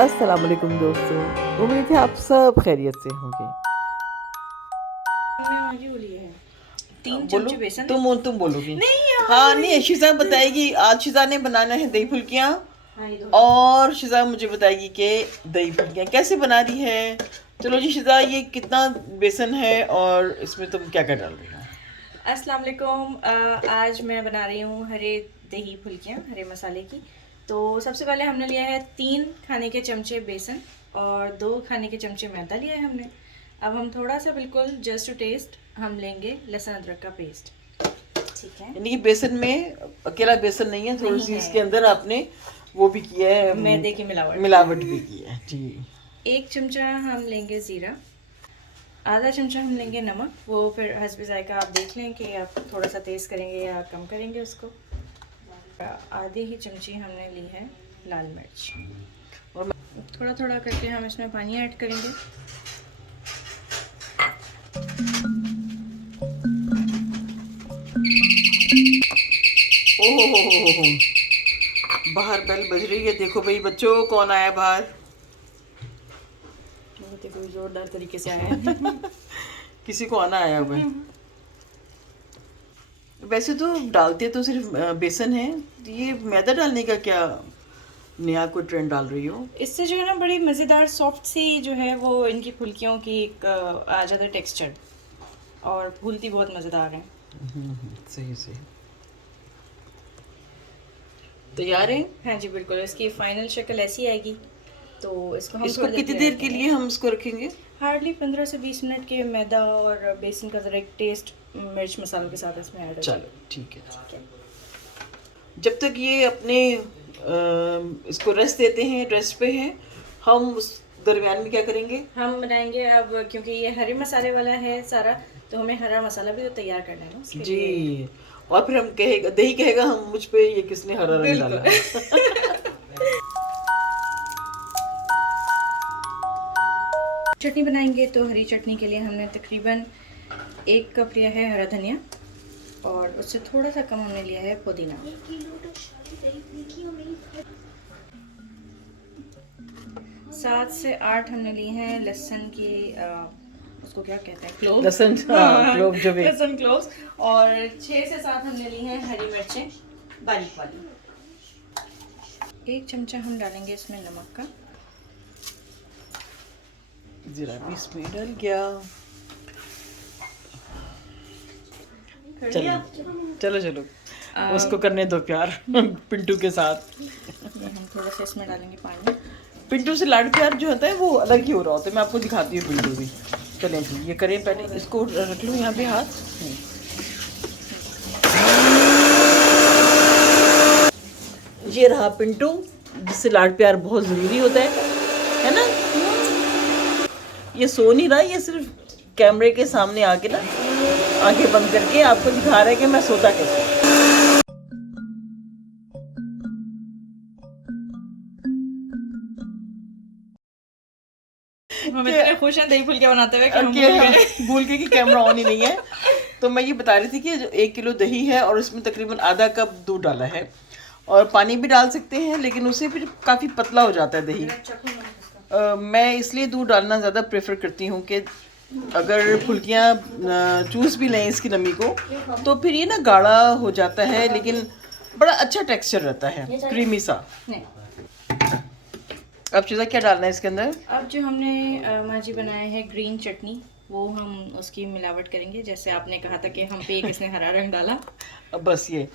अस्सलाम वालेकुम दोस्तों, उम्मीद है आप सब खैरियत से होंगे। मैं मैगी बोली है 3 बोलो, चमचे बेसन है। तुम बोलोगी। नहीं यार, हाँ नहीं, शिजा बताएगी। आज शिजा ने बनाना है दही फुल्कियाँ, हाँ ये दो। और शिजा मुझे बताएगी कि दही फुल्कियाँ कैसे बना रही है। चलो जी शिजा, ये कितना बेसन है और इसमें तुम क्या क्या डाल रही हो? अस्सलाम वालेकुम। आज मैं बना रही हूँ हरे दही फुल्कियाँ हरे मसाले की। तो सबसे पहले हमने लिया है 3 खाने के चमचे बेसन और 2 खाने के चमचे मैदा लिया है हमने। अब हम थोड़ा सा बिल्कुल जस्ट टू टेस्ट हम लेंगे लहसुन अदरक का पेस्ट। ठीक है, यानी कि बेसन में अकेला बेसन नहीं है, थोड़ी नहीं सी है। इसके अंदर आपने वो भी किया है, मैदे की मिलावट। मिलावट भी की है जी। 1 चमचा हम लेंगे ज़ीरा, आधा चमचा हम लेंगे नमक, वो फिर हस्बे जायका आप देख लें कि आप थोड़ा सा तेज़ करेंगे या कम करेंगे उसको। आधी ही चमची हमने ली है लाल मिर्च, और थोड़ा थोड़ा करके हम इसमें पानी ऐड करेंगे। ओहो हो, बाहर बेल बज रही है। देखो भाई बच्चों, कौन आया बाहर? देखो ज़ोरदार तरीके से आया है। किसी को आना आया हुआ है। वैसे तो डालते तो सिर्फ बेसन है, तो ये मैदा डालने का क्या नया कोई ट्रेंड डाल रही हो? इससे जो है ना बड़ी मज़ेदार सॉफ्ट सी जो है वो इनकी फुल्कियों की एक आ जाता है टेक्सचर, और फूलती बहुत मज़ेदार है। सही सही। तैयार है? हाँ जी बिल्कुल, इसकी फाइनल शक्ल ऐसी आएगी। तो इसको हम इसको थोड़ी कितनी देर के लिए हम इसको रखेंगे? हार्डली 15 से 20 मिनट के मैदा और बेसन का ज़रा एक टेस्ट मिर्च मसालों के साथ इसमें ऐड हो जाए। चलो ठीक है। जब तक ये अपने इसको रेस्ट देते हैं, रेस्ट पे है, हम उस दरमियान में क्या करेंगे? हम बनाएंगे अब, क्योंकि ये हरे मसाले वाला है सारा, तो हमें हरा मसाला भी तो तैयार करना है ना उसके जी लिए। और फिर हम कहेगा, दही कहेगा हम मुझ पे ये किसने हरा रंग डाला। चटनी बनाएंगे तो हरी चटनी के लिए हमने तकरीबन 1 कप लिया है हरा धनिया, और उससे थोड़ा सा कम हमने लिया है पुदीना। 7 से 8 हमने लिए हैं लहसुन की उसको क्या कहते हैं, क्लोव। लहसुन, हाँ, क्लोव जो भी। लहसुन क्लोव्स, और 6 से 7 हमने ली हैं हरी मिर्चें बारीक वाली। 1 चमचा हम डालेंगे इसमें नमक का। जीरा भी इसमें डल गया। चलो चलो उसको करने दो प्यार पिंटू के साथ। हम थोड़ा सा इसमें डालेंगे पानी। पिंटू से लाड प्यार जो होता है वो अलग ही हो रहा होता है। मैं आपको दिखाती हूँ पिंटू भी। चलें जी, ये करें पहले, इसको रख लो यहाँ पे हाथ। ये रहा पिंटू, जिससे लाड प्यार बहुत ज़रूरी होता है ना? ये सो नहीं रहा, ये सिर्फ कैमरे के सामने आके ना आंखें बंद करके आपको दिखा रहा है कि मैं सोता कैसे। हम इतने खुश हैं दही फुल्कियाँ बनाते हुए कि हम भूल गए कि कैमरा ऑन ही नहीं है। तो मैं ये बता रही थी कि जो 1 किलो दही है और इसमें तकरीबन आधा कप दूध डाला है, और पानी भी डाल सकते हैं, लेकिन उससे फिर काफ़ी पतला हो जाता है दही। मैं इसलिए दूध डालना ज़्यादा प्रेफर करती हूँ कि अगर फुल्कियाँ चूस भी लें इसकी नमी को, तो फिर ये ना गाढ़ा हो जाता है, लेकिन बड़ा अच्छा टेक्सचर रहता है, क्रीमी सा। नहीं। अब चीज़ा क्या डालना है इसके अंदर? अब जो हमने माँ जी बनाया है ग्रीन चटनी, वो हम उसकी मिलावट करेंगे। जैसे आपने कहा था कि हम पे किसने हरा रंग डाला, अब बस ये,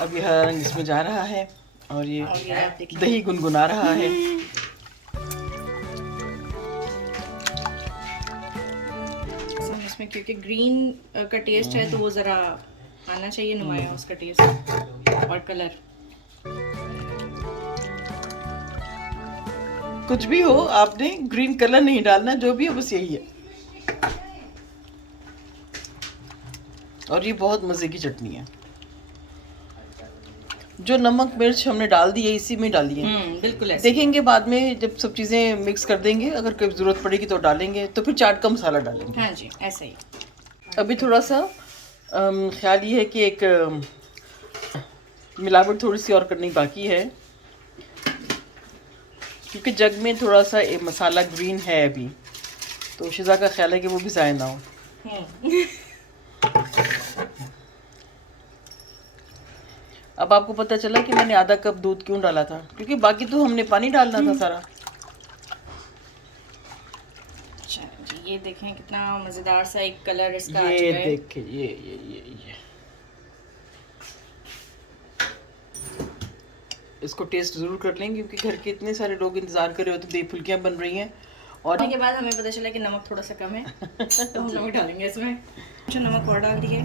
अब ये हरा रंग इसमें जा रहा है और ये आप देखिए दही गुनगुना रहा है। इसमें, क्योंकि ग्रीन का टेस्ट है तो वो ज़रा आना चाहिए नुमाया उसका टेस्ट और कलर। कुछ भी हो, आपने ग्रीन कलर नहीं डालना, जो भी है बस यही है। और ये बहुत मज़े की चटनी है। जो नमक मिर्च हमने डाल दी है इसी में डाली है। बिल्कुल ऐसे। देखेंगे बाद में जब सब चीज़ें मिक्स कर देंगे, अगर कभी ज़रूरत पड़ेगी तो डालेंगे, तो फिर चाट का मसाला डालेंगे। हाँ जी ऐसे ही। अभी थोड़ा सा ख्याल ये है कि एक मिलावट थोड़ी सी और करनी बाकी है। क्योंकि जग में थोड़ा सा मसाला ग्रीन है अभी, तो शिजा का ख्याल है कि वो भी ज़ाया ना हो। अब आपको पता चला कि मैंने आधा कप दूध क्यों डाला था, क्योंकि बाकी तो हमने पानी डालना था सारा। ये देखें कितना मजेदार सा एक कलर इसका आ ये चुका है। देखें, ये इसको टेस्ट जरूर कर लेंगे, क्योंकि घर के इतने सारे लोग इंतजार कर रहे होते, दही फुल्कियां बन रही हैं। और के बाद हमें पता चला कि नमक थोड़ा सा कम है, तो हम नमक डालेंगे इसमें। जो नमक और डाल दिए,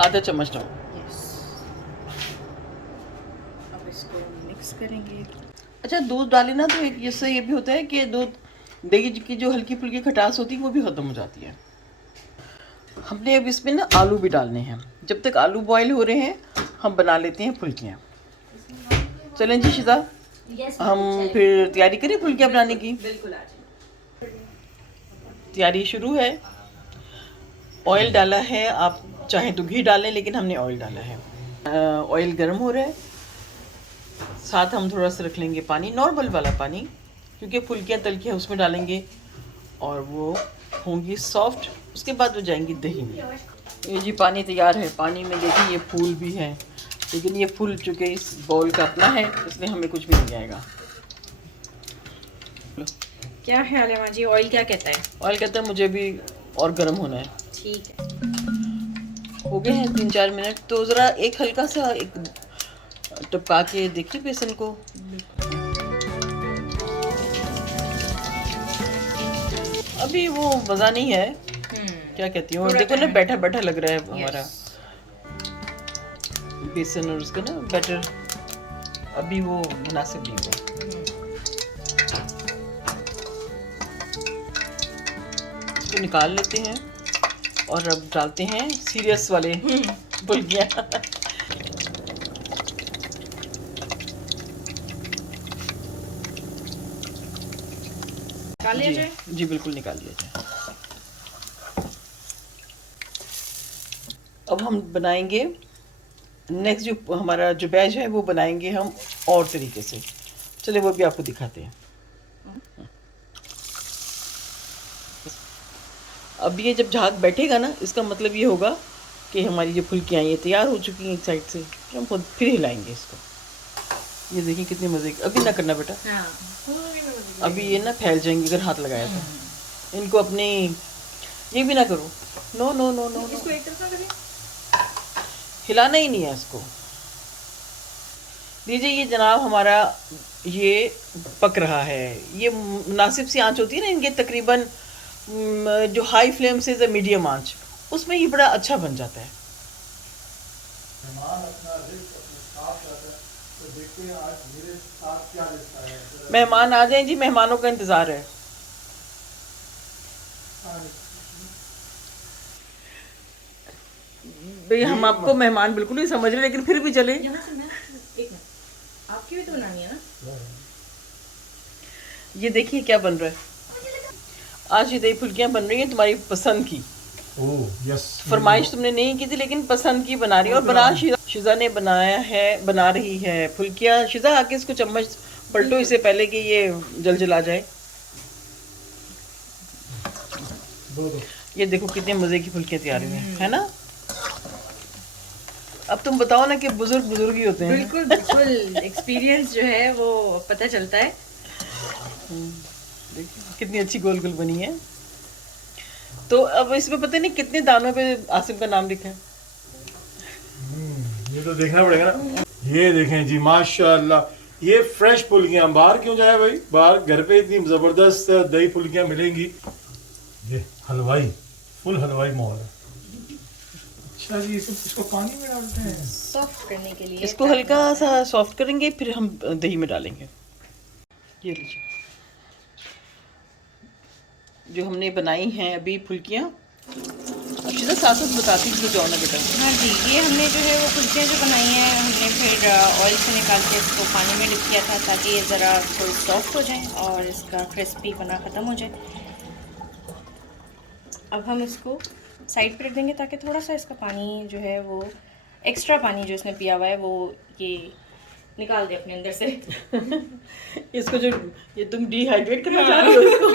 आधा चम्मच डालो। अब इसको मिक्स करेंगे। अच्छा, दूध डाले ना तो एक इससे ये भी होता है कि दूध दही की जो हल्की फुल्की खटास होती है वो भी खत्म हो जाती है। हमने अब इसमें ना आलू भी डालने हैं। जब तक आलू बॉईल हो रहे हैं हम बना लेते हैं फुल्कियाँ। चलें जी शिजा, हम फिर तैयारी करें फुल्कियाँ बनाने की। बिल्कुल तैयारी शुरू है। ऑयल डाला है, आप चाहें तो घी डालें, लेकिन हमने ऑयल डाला है। ऑयल गर्म हो रहा है, साथ हम थोड़ा सा रख लेंगे पानी, नॉर्मल वाला पानी, क्योंकि फुल्कियाँ तल के उसमें डालेंगे और वो होंगी सॉफ्ट। उसके बाद वो जाएंगी दही में। ये जी पानी तैयार है। पानी में देखिए ये फूल भी है, लेकिन ये फूल चुके इस बाउल का अपना है, इसलिए हमें कुछ भी नहीं आएगा। क्या ख्याल है माँ जी, ऑयल क्या कहता है? ऑयल कहता है मुझे भी और गर्म होना है। ठीक है, हो गए हैं 3-4 मिनट, तो ज़रा एक हल्का सा एक टपका के देखिए बेसन को। अभी वो मज़ा नहीं है, क्या कहती हूँ, देखो ना बैठा बैठा लग रहा है हमारा बेसन और उसका ना बैटर, अभी वो मुनासिब नहीं हुआ। इसको निकाल लेते हैं और अब डालते हैं सीरियस वाले फुल्कियाँ। निकाल लिया जाए? जी बिल्कुल निकाल लिया जाए। अब हम बनाएंगे नेक्स्ट, जो हमारा जो बैच है वो बनाएंगे हम और तरीके से। चलिए वो भी आपको दिखाते हैं। अब ये जब झाग बैठेगा ना, इसका मतलब ये होगा कि हमारी जो फुल्कियाँ ये तैयार हो चुकी हैं एक साइड से। हम खुद फिर हिलाएंगे इसको। ये देखिए कितने मज़े की, अभी ना करना बेटा, अभी ये ना फैल जाएंगी अगर हाथ लगाया तो। इनको अपनी ये भी ना करो, नो नो नो नो, इसको एक तरफ ना करें, हिलाना ही नहीं है इसको। लीजिए ये जनाब हमारा ये पक रहा है। ये मुनासिब सी आंच होती है ना इनके, तकरीबन जो हाई फ्लेम से जो मीडियम आंच, उसमें ये बड़ा अच्छा बन जाता है। मेहमान आ जाएं जी, मेहमानों का इंतजार है। भाई हम आपको मेहमान बिल्कुल नहीं समझ रहे, लेकिन फिर भी चले। यहाँ से मैं एक मिनट, आपकी भी तो बनानी है ना। ये देखिए क्या बन रहा है। आज ये दही फुल्कियाँ बन रही हैं तुम्हारी पसंद की। ओह यस, फरमाइश तुमने नहीं की थी, लेकिन पसंद की बना रही है। और बना शिजा ने बनाया है, बना रही है फुल्कियाँ। शिजा आके इसको चम्मच पलटो इससे पहले कि ये जल जला जाए। ये देखो कितने मज़े की फुल्कियाँ तैयार हुई हैं, है ना। अब तुम बताओ ना कि बुजुर्ग बुजुर्ग ही होते हैं। बिल्कुल बिल्कुल, एक्सपीरियंस जो है वो पता चलता है। देखिए कितनी अच्छी गोल गोल बनी है। तो अब इसमें पता नहीं कितने दानों पे आसिम का नाम लिखा है। ये तो देखना पड़ेगा ना। ये देखें जी माशाल्लाह, ये फ्रेश फुल्कियाँ। बाहर क्यों जाए भाई, बाहर घर पे इतनी जबरदस्त दही फुल्कियाँ मिलेंगी। ये हलवाई, फुल हलवाई माहौल है। अच्छा जी, इसको पानी में डालते हैं सॉफ्ट करने के लिए। इसको हल्का सा सॉफ्ट करेंगे, फिर हम दही में डालेंगे। ये लीजिए जो हमने बनाई हैं अभी फुल्कियाँ। अच्छा साथ साथ बताती थी जाओ ना बेटा। हाँ जी, ये हमने जो है वो फुल्कियाँ जो बनाई हैं, हमने फिर ऑयल से निकाल के इसको पानी में डिप किया था, ताकि ये ज़रा थोड़ी सॉफ्ट हो जाए और इसका क्रिस्पी बना ख़त्म हो जाए। अब हम इसको साइड पर रख देंगे, ताकि थोड़ा सा इसका पानी जो है वो एक्स्ट्रा पानी जो इसने पिया हुआ है वो ये निकाल दे अपने अंदर से। इसको जो ये तुम डिहाइड्रेट करना चाह रहे हो इसको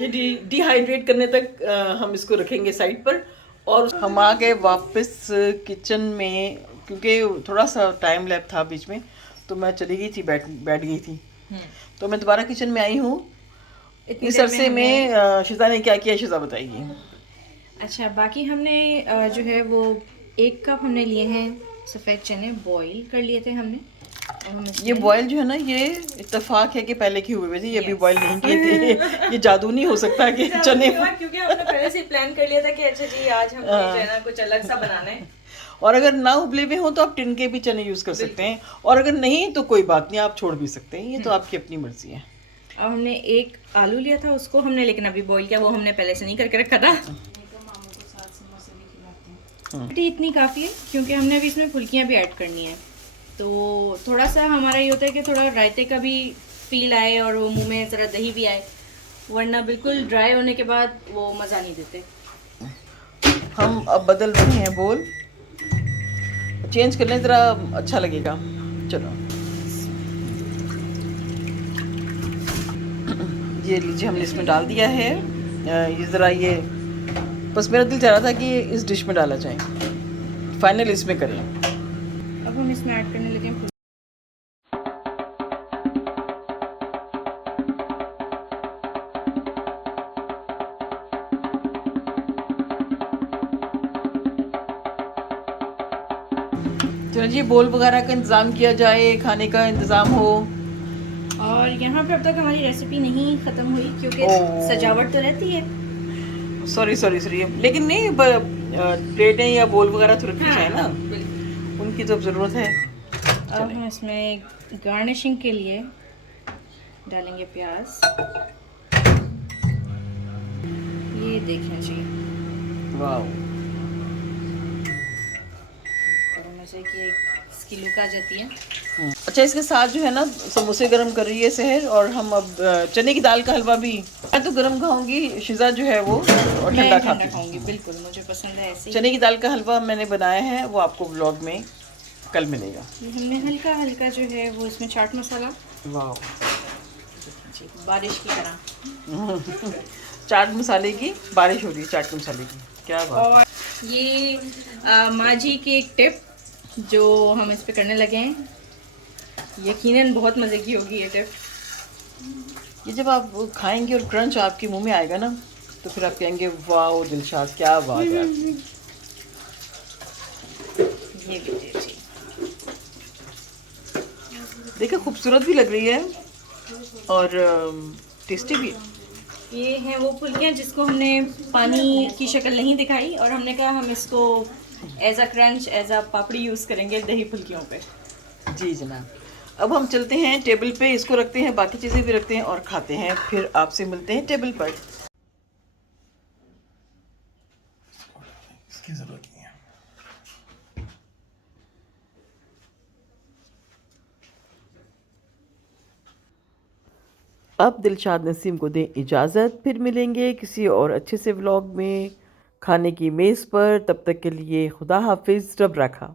ये डिहाइड्रेट करने तक हम इसको रखेंगे साइड पर। और हम आ गए वापस किचन में, क्योंकि थोड़ा सा टाइम लैप था बीच में, तो मैं चली गई थी, बैठ गई थी। तो मैं दोबारा किचन में आई हूँ। इस अरसे में शिजा ने क्या किया, शिजा बताइए। अच्छा, बाकी हमने जो है वो 1 कप हमने लिए हैं सफ़ेद चने, बॉईल कर लिए थे हमने। और हम ये बॉयल जो है ना, ये इत्तेफाक है कि पहले की हुए थे, ये अभी बॉयल नहीं किए थे। ये जादू नहीं हो सकता कि चने, क्योंकि हमने पहले से प्लान कर लिया था कि अच्छा जी आज हम जो है ना कुछ अलग सा बनाना है। और अगर ना उबले हुए हो तो आप टिन के भी चने यूज़ कर सकते हैं, और अगर नहीं तो कोई बात नहीं, आप छोड़ भी सकते हैं, ये तो आपकी अपनी मर्जी है। और हमने 1 आलू लिया था, उसको हमने लेकिन अभी बॉईल किया, वो हमने पहले से नहीं करके रखा था। इतनी काफ़ी है क्योंकि हमने अभी इसमें फुल्कियाँ भी ऐड करनी है, तो थोड़ा सा हमारा ये होता है कि थोड़ा रायते का भी फील आए और वो मुंह में ज़रा दही भी आए, वरना बिल्कुल ड्राई होने के बाद वो मज़ा नहीं देते। हम अब बदल रहे हैं बोल, चेंज कर लें ज़रा, अच्छा लगेगा। चलो ये लीजिए, हमने इसमें डाल दिया है। ये ज़रा ये बस मेरा दिल चाह रहा था कि इस डिश में डाला जाए, फाइनल इसमें करें। अब हम इसमें ऐड करने लगे हैं चलो जी, बोल वगैरह का इंतज़ाम किया जाए, खाने का इंतज़ाम हो। और यहाँ पे अब तक हमारी रेसिपी नहीं ख़त्म हुई क्योंकि सजावट तो रहती है। सॉरी, लेकिन नहीं, प्लेटें या बोल वगैरह तो रखनी चाहिए ना, उनकी तो ज़रूरत है। अब हम इसमें गार्निशिंग के लिए डालेंगे प्याज। ये देखें जी, वाह, मज़े की एक इसकी लुक आ जाती है। अच्छा, इसके साथ जो है ना समोसे गरम कर रही है सहर, और हम अब चने की दाल का हलवा भी। मैं तो गरम खाऊंगी, शिजा जो है वो और ठंडा खाऊंगी। बिल्कुल, मुझे पसंद है ऐसे। चने की दाल का हलवा मैंने बनाया है, वो आपको व्लॉग में कल मिलेगा। हमने हल्का हल्का जो है वो इसमें चाट मसाला, वाह, बारिश की तरह चाट मसाले की बारिश हो रही है, चाट मसाले की, क्या बात। और ये माँ जी की एक टिप जो हम इस पे करने लगे हैं, यकीनन बहुत मज़े की होगी ये टिप। ये जब आप खाएंगे और क्रंच आपके मुंह में आएगा ना, तो फिर आप कहेंगे वाह दिलशाद, क्या बात है। ये लीजिए जी, देखिए खूबसूरत भी लग रही है और टेस्टी भी। ये हैं वो फुल्कियाँ जिसको हमने पानी की शक्ल नहीं दिखाई, और हमने कहा हम इसको as a crunch, as a papdi use करेंगे दही फुल्कियों पे। जी जनाब, अब हम चलते हैं टेबल पे, इसको रखते हैं, बाकी चीज़ें भी रखते हैं और खाते हैं, फिर आपसे मिलते हैं टेबल पर। इसकी ज़रूरत नहीं है। अब दिलशाद नसीम को दें इजाज़त, फिर मिलेंगे किसी और अच्छे से व्लॉग में खाने की मेज़ पर। तब तक के लिए खुदा हाफिज़, रब रखा।